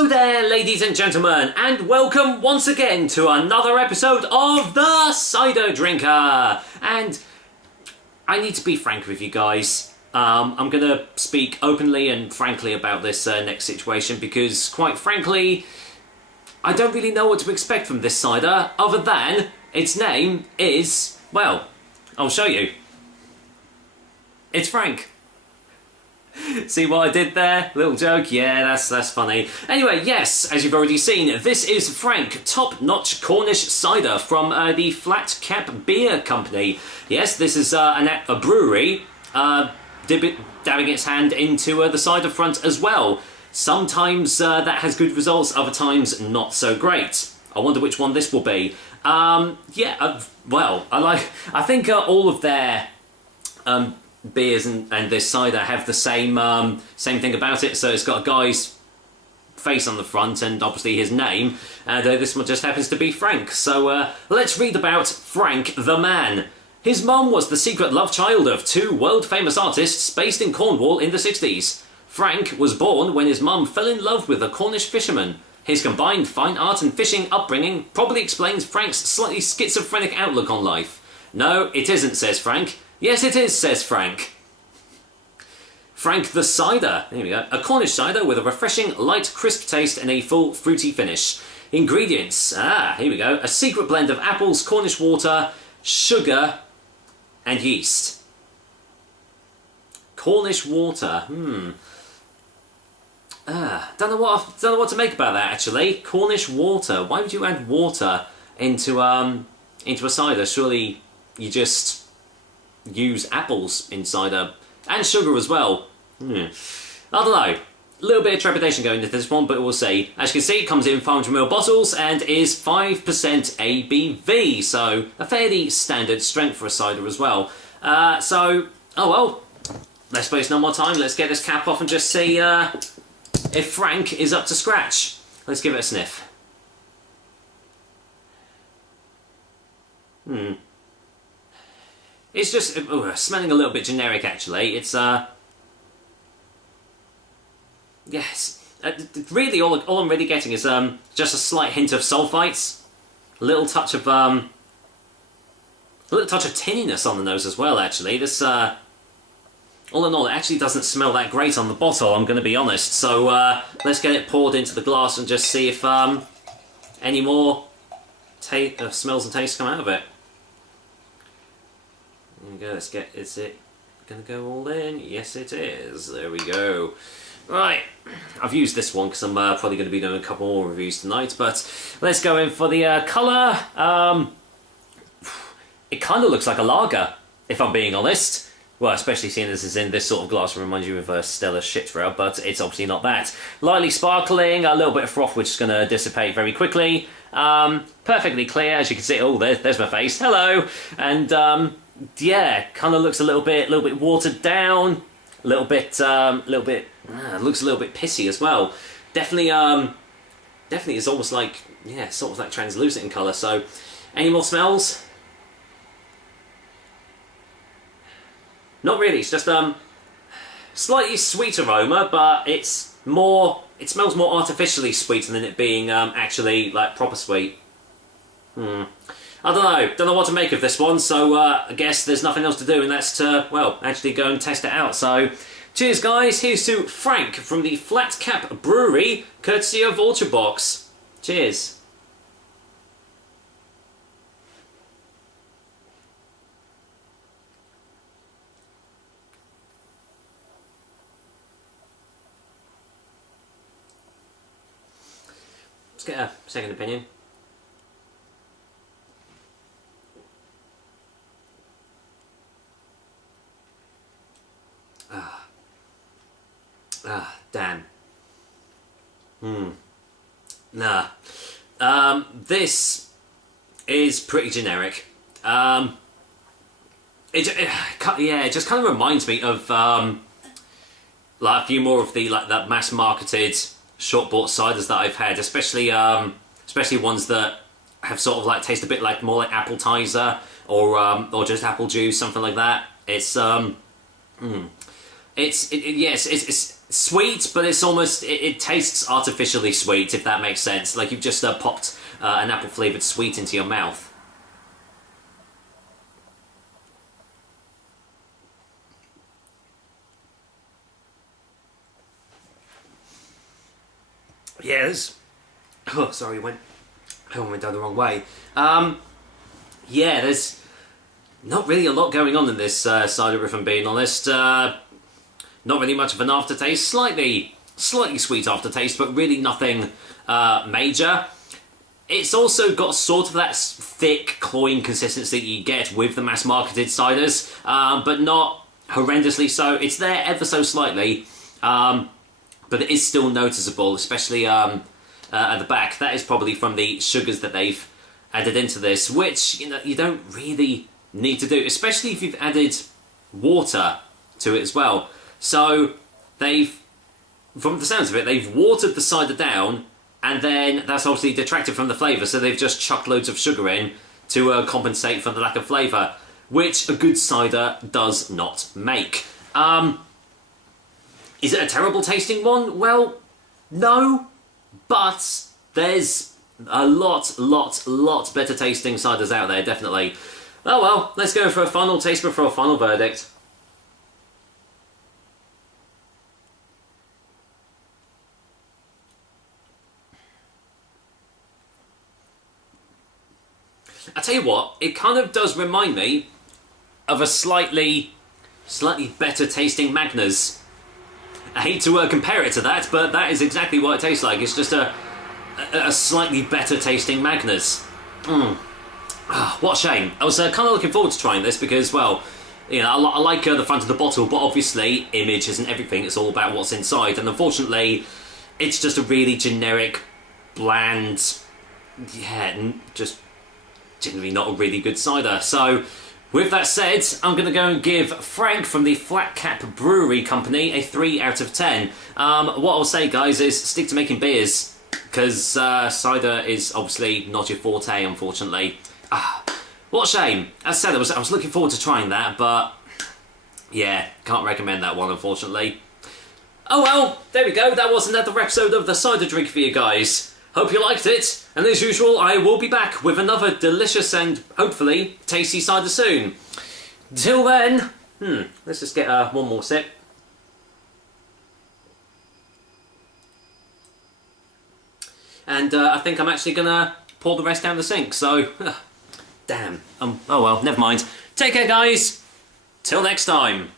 Hello there, ladies and gentlemen, and welcome once again to another episode of The Cider Drinker. And I need to be frank with you guys. I'm going to speak openly and frankly about this next situation because, quite frankly, I don't really know what to expect from this cider other than its name is, well, I'll show you. It's Frank. See what I did there? Little joke? Yeah, that's funny. Anyway, yes, as you've already seen, this is Frank, top-notch Cornish cider from the Flat Cap Beer Company. Yes, this is a brewery dabbing its hand into the cider front as well. Sometimes that has good results, other times not so great. I wonder which one this will be. Well, I think all of their beers and this cider have the same thing about it. So it's got a guy's face on the front and obviously his name, and this one just happens to be Frank. So let's read about Frank the man. His mum was the secret love child of two world-famous artists based in Cornwall in the 60s. Frank was born when his mum fell in love with a Cornish fisherman. His combined fine art and fishing upbringing probably explains Frank's slightly schizophrenic outlook on life. No, it isn't, says Frank. Yes, it is, says Frank. Frank the cider. Here we go. A Cornish cider with a refreshing, light, crisp taste and a full, fruity finish. Ingredients. Here we go. A secret blend of apples, Cornish water, sugar, and yeast. Cornish water. Don't know what to make about that, actually. Cornish water. Why would you add water into a cider? Surely you just use apples in cider and sugar as well. I don't know. A little bit of trepidation going into this one, but we'll see. As you can see, it comes in 500ml bottles and is 5% ABV, so a fairly standard strength for a cider as well. Oh well, let's waste no more time. Let's get this cap off and just see if Frank is up to scratch. Let's give it a sniff. It's just smelling a little bit generic, actually. It's yes. Really, all I'm really getting is just a slight hint of sulfites, a little touch of tinniness on the nose as well. Actually, this all in all, it actually doesn't smell that great on the bottle. I'm going to be honest. So let's get it poured into the glass and just see if any more smells and tastes come out of it. There we go, is it going to go all in? Yes it is, there we go. Right, I've used this one because I'm probably going to be doing a couple more reviews tonight, but let's go in for the colour. It kind of looks like a lager, if I'm being honest. Well, especially seeing this is in this sort of glass, it reminds you of a Stella Shitra, but it's obviously not that. Lightly sparkling, a little bit of froth which is going to dissipate very quickly. Perfectly clear, as you can see. Oh, there's my face, hello! And yeah, kind of looks a little bit watered down, looks a little bit pissy as well. Definitely is almost like, yeah, sort of like translucent in colour. So, any more smells? Not really. It's just slightly sweet aroma, but it smells more artificially sweet than it being actually like proper sweet. I don't know what to make of this one, so I guess there's nothing else to do, and that's to, well, actually go and test it out. So, cheers guys, here's to Frank from the Flat Cap Brewery, courtesy of Orchard Box. Cheers. Let's get a second opinion. Damn. Nah. This is pretty generic. It just kind of reminds me of like a few more of the that mass-marketed short-bought ciders that I've had, especially ones that have sort of like taste a bit like more like appetizer or just apple juice, something like that. It's sweet, but it's almost, it tastes artificially sweet, if that makes sense. Like you've just popped an apple-flavoured sweet into your mouth. Yes. Oh, sorry, I went down the wrong way. Yeah, there's not really a lot going on in this cider, if I'm being honest. Not really much of an aftertaste. Slightly sweet aftertaste, but really nothing major. It's also got sort of that thick, cloying consistency that you get with the mass-marketed ciders, but not horrendously so. It's there ever so slightly, but it is still noticeable, especially at the back. That is probably from the sugars that they've added into this, which you don't really need to do, especially if you've added water to it as well. So from the sounds of it, they've watered the cider down, and then that's obviously detracted from the flavour, so they've just chucked loads of sugar in to compensate for the lack of flavour, which a good cider does not make. Is it a terrible tasting one? Well, no, but there's a lot better tasting ciders out there, definitely. Oh well, let's go for a final taste before a final verdict. I tell you what, it kind of does remind me of a slightly better tasting Magners. I hate to compare it to that, but that is exactly what it tastes like. It's just a slightly better tasting Magners. What a shame. I was kind of looking forward to trying this because, well, I like the front of the bottle, but obviously image isn't everything. It's all about what's inside, and unfortunately, it's just a really generic, bland, just generally not a really good cider. So, with that said, I'm going to go and give Frank from the Flat Cap Brewery Company a 3 out of 10. What I'll say, guys, is stick to making beers, because cider is obviously not your forte, unfortunately. What a shame. As I said, I was looking forward to trying that, but yeah, can't recommend that one, unfortunately. Oh well, there we go. That was another episode of The Cider Drink for you guys. Hope you liked it, and as usual, I will be back with another delicious and, hopefully, tasty cider soon. Till then, let's just get one more sip. And I think I'm actually going to pour the rest down the sink, so, damn. Oh well, never mind. Take care, guys. Till next time.